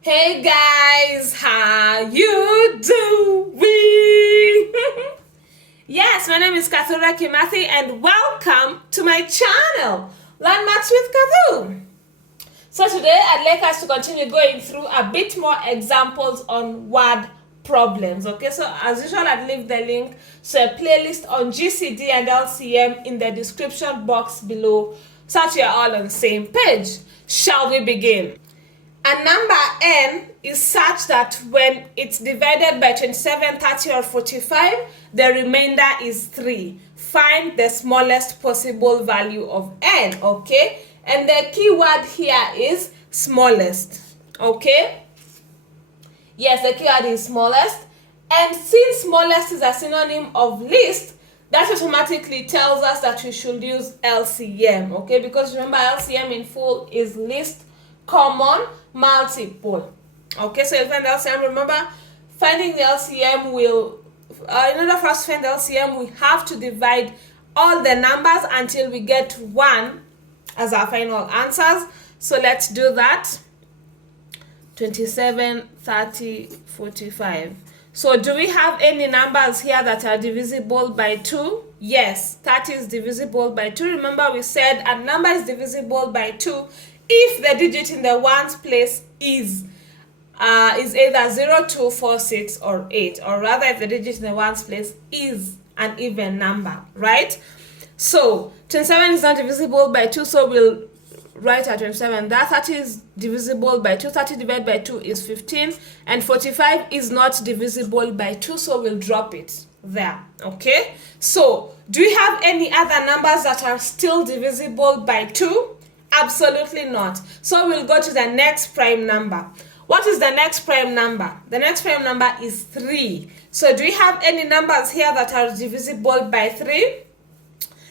Hey guys, how you doing? Yes, my name is Kathura Kimathi and welcome to my channel, Landmarks with Kathu. So today I'd like us to continue going through a bit more examples on word problems. Okay, so as usual I'd leave the link to a playlist on GCD and LCM in the description box below so that you're all on the same page. Shall we begin? A number n is such that when it's divided by 27, 30 or 45, the remainder is 3. Find the smallest possible value of n, okay? And the key word here is smallest, okay? Yes, the key word is smallest. And since smallest is a synonym of least, that automatically tells us that we should use LCM, okay? Because remember, LCM in full is least common multiple. Okay, so you find the LCM. Remember, finding the LCM will, in order for us to find the LCM, we have to divide all the numbers until we get 1 as our final answers. So let's do that. 27, 30, 45. So do we have any numbers here that are divisible by 2? Yes, 30 is divisible by 2. Remember, we said a number is divisible by 2 if the digit in the ones place is either 0, 2, 4, 6 or 8, or rather if the digit in the ones place is an even number, right? So 27 is not divisible by 2, so we'll write at 27 that 30 is divisible by 2. 30 divided by 2 is 15, and 45 is not divisible by 2, so we'll drop it there. Okay, so do we have any other numbers that are still divisible by 2? Absolutely not. So we'll go to the next prime number. What is the next prime number? The next prime number is 3. So do we have any numbers here that are divisible by 3?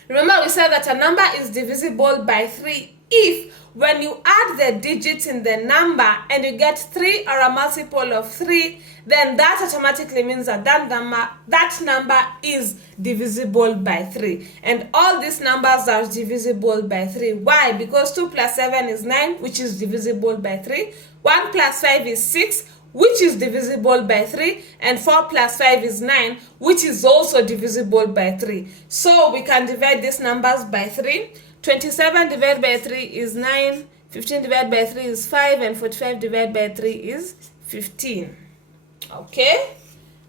Remember, we said that a number is divisible by 3 if when you add the digits in the number and you get 3 or a multiple of 3, then that automatically means that that number is divisible by 3. And all these numbers are divisible by 3. Why? Because 2 plus 7 is 9, which is divisible by 3. 1 plus 5 is 6, which is divisible by 3, and 4 plus 5 is 9, which is also divisible by 3. So we can divide these numbers by 3. 27 divided by 3 is 9, 15 divided by 3 is 5, and 45 divided by 3 is 15. Okay?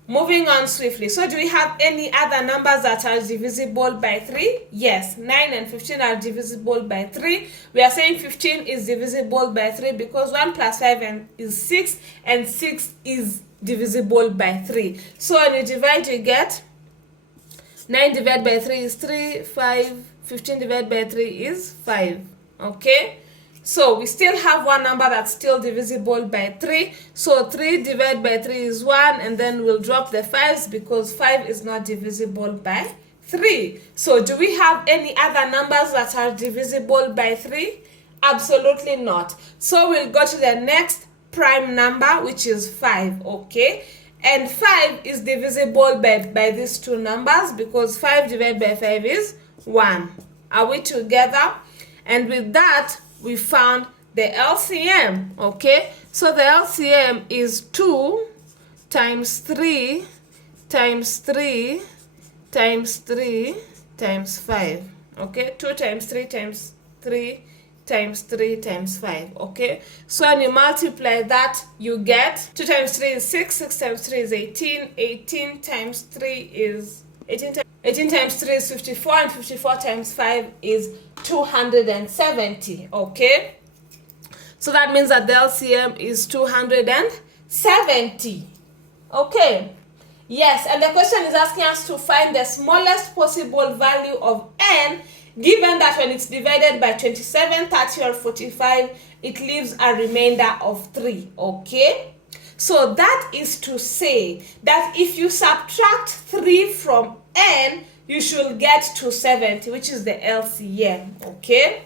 Moving on swiftly. So do we have any other numbers that are divisible by 3? Yes, 9 and 15 are divisible by 3. We are saying 15 is divisible by 3 because 1 plus 5 is 6, and 6 is divisible by 3. So when you divide, you get 9 divided by 3 is 3, 5, 15 divided by 3 is 5. Okay? So we still have one number that's still divisible by 3. So 3 divided by 3 is 1, and then we'll drop the 5s because 5 is not divisible by 3. So do we have any other numbers that are divisible by 3? Absolutely not. So we'll go to the next prime number, which is 5. Okay? And 5 is divisible by these two numbers because 5 divided by 5 is 1. Are we together? And with that, we found the LCM, okay? So the LCM is 2 times 3 times 3 times 3 times 5, okay? 2 times 3 times 3 times 3 times 5, okay? So when you multiply that, you get 2 times 3 is 6, 6 times 3 is 18, 18 times 3 is 18 times 3 is 54, and 54 times 5 is 270, okay? So that means that the LCM is 270, okay? Yes, and the question is asking us to find the smallest possible value of n, given that when it's divided by 27, 30 or 45, it leaves a remainder of 3, okay? So that is to say that if you subtract 3 from n, you should get 270, which is the LCM, okay?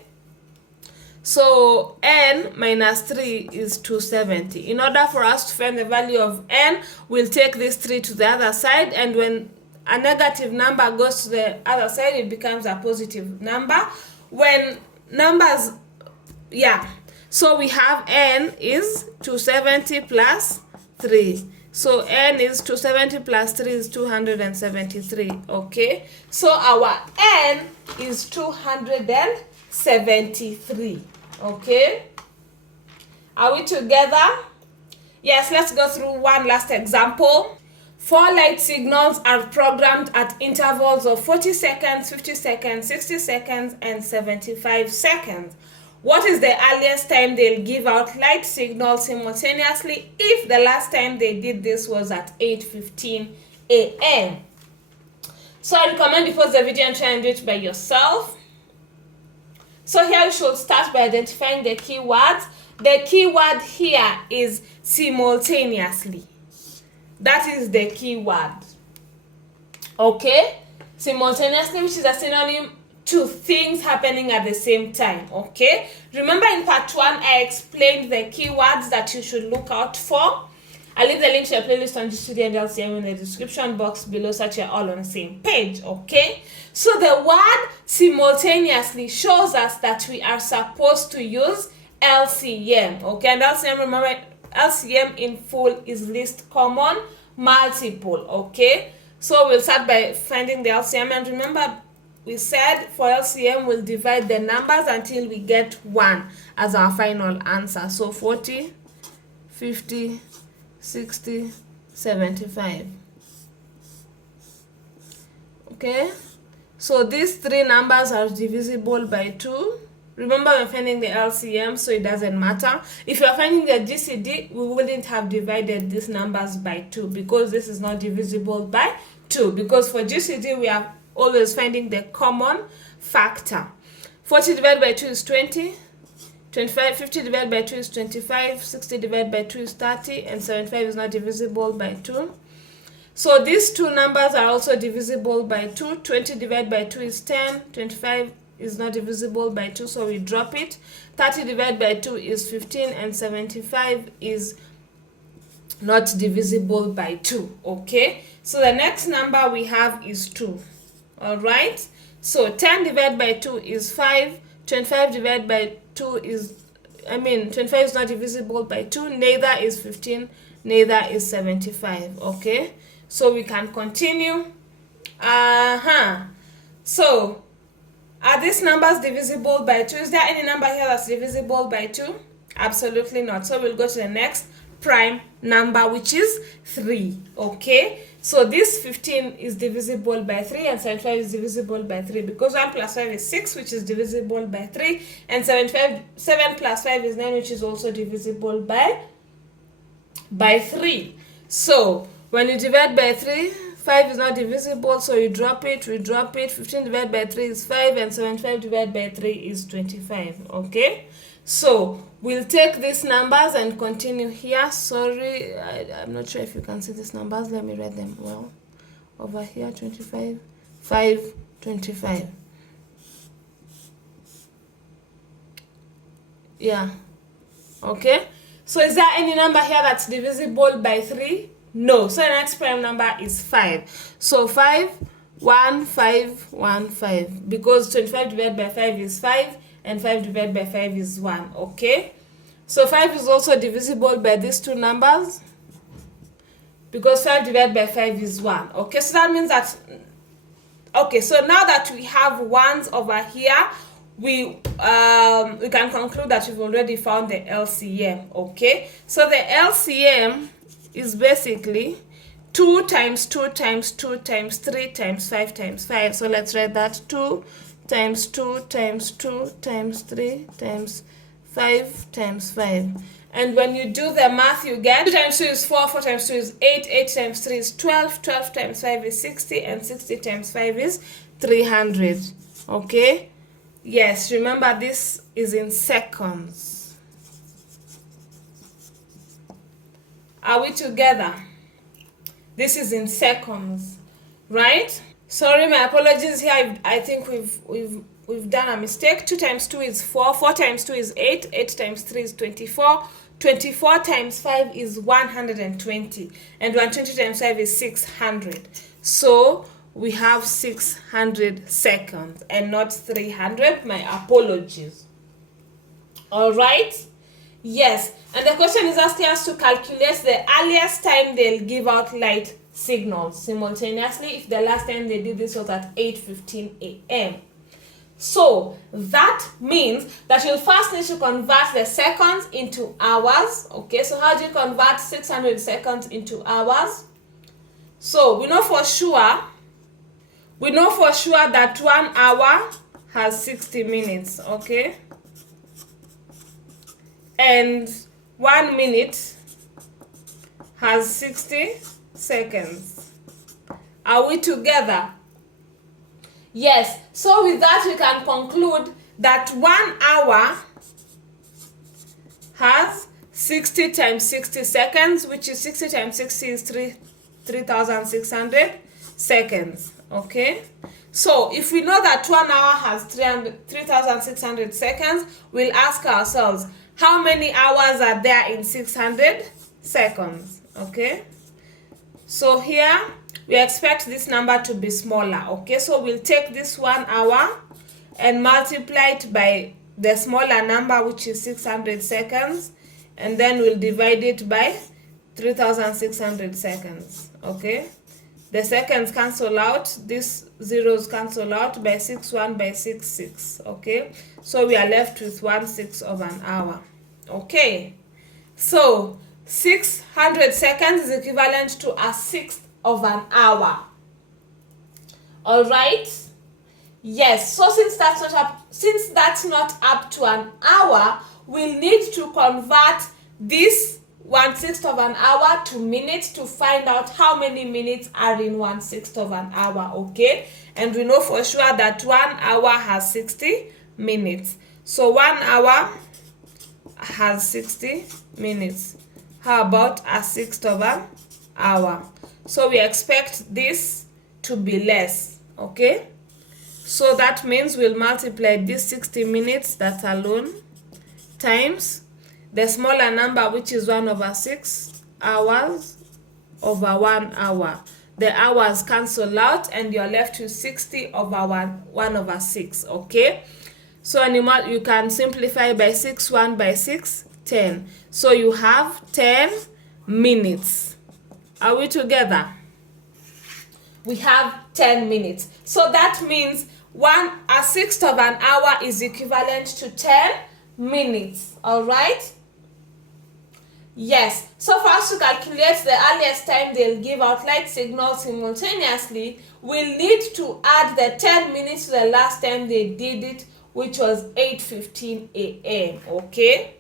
So n minus 3 is 270. In order for us to find the value of n, we'll take this 3 to the other side, and when a negative number goes to the other side, it becomes a positive number. When numbers, So we have n is 270 plus 3. So n is 270 plus 3 is 273. Okay, so our n is 273. Okay, are we together? Yes, let's go through one last example. 4 light signals are programmed at intervals of 40 seconds, 50 seconds, 60 seconds, and 75 seconds. What is the earliest time they'll give out light signals simultaneously if the last time they did this was at 8:15 a.m.? So I recommend you pause the video and try and do it by yourself. So here we should start by identifying the keywords. The keyword here is simultaneously. That is the keyword. Okay? Simultaneously, which is a synonym to things happening at the same time. Okay? Remember in part 1, I explained the keywords that you should look out for. I'll leave the link to your playlist on GCD and LCM in the description box below so that you're all on the same page. Okay? So the word simultaneously shows us that we are supposed to use LCM. Okay? And LCM, remember, LCM in full is least common multiple. Okay? So we'll start by finding the LCM, and remember we said for LCM we'll divide the numbers until we get 1 as our final answer. So 40, 50, 60, 75. Okay, so these 3 numbers are divisible by 2. Remember, we're finding the LCM, so it doesn't matter. If you're finding the GCD, we wouldn't have divided these numbers by 2 because this is not divisible by 2. Because for GCD, we are always finding the common factor. 40 divided by 2 is 20. 25, 50 divided by 2 is 25. 60 divided by 2 is 30. And 75 is not divisible by 2. So these 2 numbers are also divisible by 2. 20 divided by 2 is 10. 25 is not divisible by 2, so we drop it. 30 divided by 2 is 15, and 75 is not divisible by 2. Okay, so the next number we have is 2. All right, so 10 divided by 2 is 5. 25 divided by 2 is, 25 is not divisible by 2. Neither is 15, neither is 75. Okay, so we can continue. So are these numbers divisible by 2? Is there any number here that's divisible by 2? Absolutely not. So we'll go to the next prime number, which is 3. Okay, so this 15 is divisible by 3, and 75 is divisible by 3 because 1 plus 5 is 6, which is divisible by 3, and 7 plus 5 is 9, which is also divisible by 3. So when you divide by 3, 5 is not divisible, so you drop it, we drop it. 15 divided by 3 is 5, and 75 divided by 3 is 25. Okay, so we'll take these numbers and continue here. Sorry, I'm not sure if you can see these numbers. Let me read them well. Over here, 25, 5, 25. Yeah. Okay, so is there any number here that's divisible by 3? No. So the next prime number is 5. So 5, 1, 5, 1, 5. Because 25 divided by 5 is 5, and 5 divided by 5 is 1. Okay, so 5 is also divisible by these 2 numbers because 5 divided by 5 is 1. Okay, so that means that, okay, so now that we have ones over here, we can conclude that we've already found the LCM. Okay, so the LCM is basically 2 times 2 times 2 times 3 times 5 times 5. So let's write that 2 times 2 times 2 times 3 times 5 times 5. And when you do the math, you get 2 times 2 is 4, 4 times 2 is 8, 8 times 3 is 12, 12 times 5 is 60, and 60 times 5 is 300. Okay, yes, remember this is in seconds. Are we together? This is in seconds, right? Sorry, my apologies here. I think we've done a mistake. 2 times 2 is 4. 4 times 2 is 8. 8 times 3 is 24. 24 times 5 is 120. And 120 times 5 is 600. So we have 600 seconds and not 300. My apologies. All right. Yes, and the question is asking us to calculate the earliest time they'll give out light signals simultaneously if the last time they did this was at 8:15 a.m. So that means that you'll first need to convert the seconds into hours. Okay, so how do you convert 600 seconds into hours? So we know for sure that 1 hour has 60 minutes, okay? And 1 minute has 60 seconds. Are we together? Yes. So with that, we can conclude that 1 hour has 60 times 60 seconds, which is 60 times 60 is 3,600 seconds. Okay? So if we know that 1 hour has 3,600 seconds, we'll ask ourselves, how many hours are there in 600 seconds? Okay? So here, we expect this number to be smaller. Okay? So we'll take this 1 hour and multiply it by the smaller number, which is 600 seconds. And then we'll divide it by 3,600 seconds. Okay? The seconds cancel out. These zeros cancel out by 6, 1 by 6, 6. Okay? So we are left with 1/6 of an hour. Okay? So 600 seconds is equivalent to 1/6 of an hour. All right? Yes. So since that's not up to an hour, we'll need to convert this 1/6 of an hour to minutes to find out how many minutes are in 1/6 of an hour. Okay? And we know for sure that 1 hour has 60 minutes. So 1 hour has 60 minutes. How about 1/6 of an hour? So we expect this to be less. Okay? So that means we'll multiply this 60 minutes, that alone, times the smaller number, which is 1/6 hours over 1 hour. The hours cancel out and you're left with 60 over 1/6. Okay? So you can simplify by 6, 1 by 6, 10. So you have 10 minutes. Are we together? We have 10 minutes. So that means 1/6 of an hour is equivalent to 10 minutes. All right? Yes. So for us to calculate the earliest time they'll give out light signals simultaneously, we'll need to add the 10 minutes to the last time they did it, which was 8:15 a.m. Okay?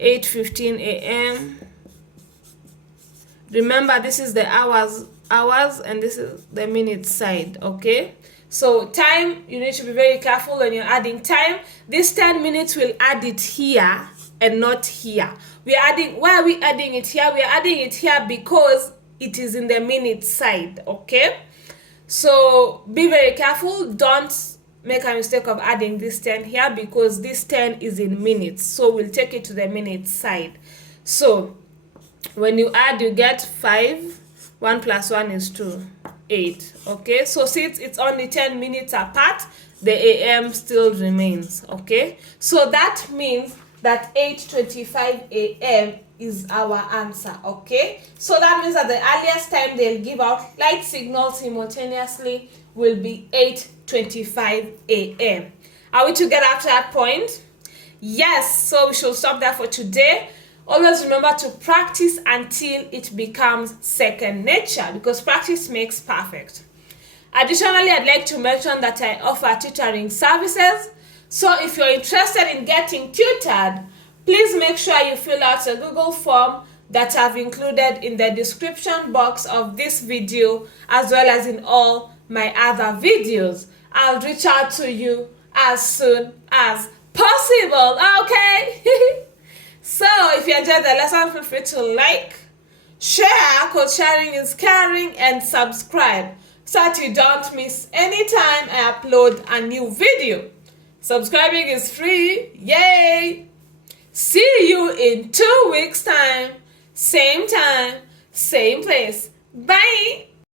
8:15 a.m. Remember, this is the hours and this is the minutes side. Okay? So time, you need to be very careful when you're adding time. This 10 minutes will add it here and not here. Why are we adding it here? We are adding it here because it is in the minutes side. Okay? So be very careful. Don't make a mistake of adding this 10 here because this 10 is in minutes. So we'll take it to the minutes side. So when you add, you get 5. 1 plus 1 is 2. 8. Okay? So since it's only 10 minutes apart, the AM still remains. Okay? So that means that 8:25 a.m. is our answer. Okay? So that means that the earliest time they'll give out light signals simultaneously will be 8:25 a.m. Are we together up to that point? Yes. So we should stop there for today. Always remember to practice until it becomes second nature, because practice makes perfect. Additionally, I'd like to mention that I offer tutoring services. So if you're interested in getting tutored, please make sure you fill out a Google form that I've included in the description box of this video, as well as in all my other videos. I'll reach out to you as soon as possible. Okay? So if you enjoyed the lesson, feel free to like, share, because sharing is caring, and subscribe so that you don't miss any time I upload a new video. Subscribing is free. Yay! See you in 2 weeks' time, same place. Bye!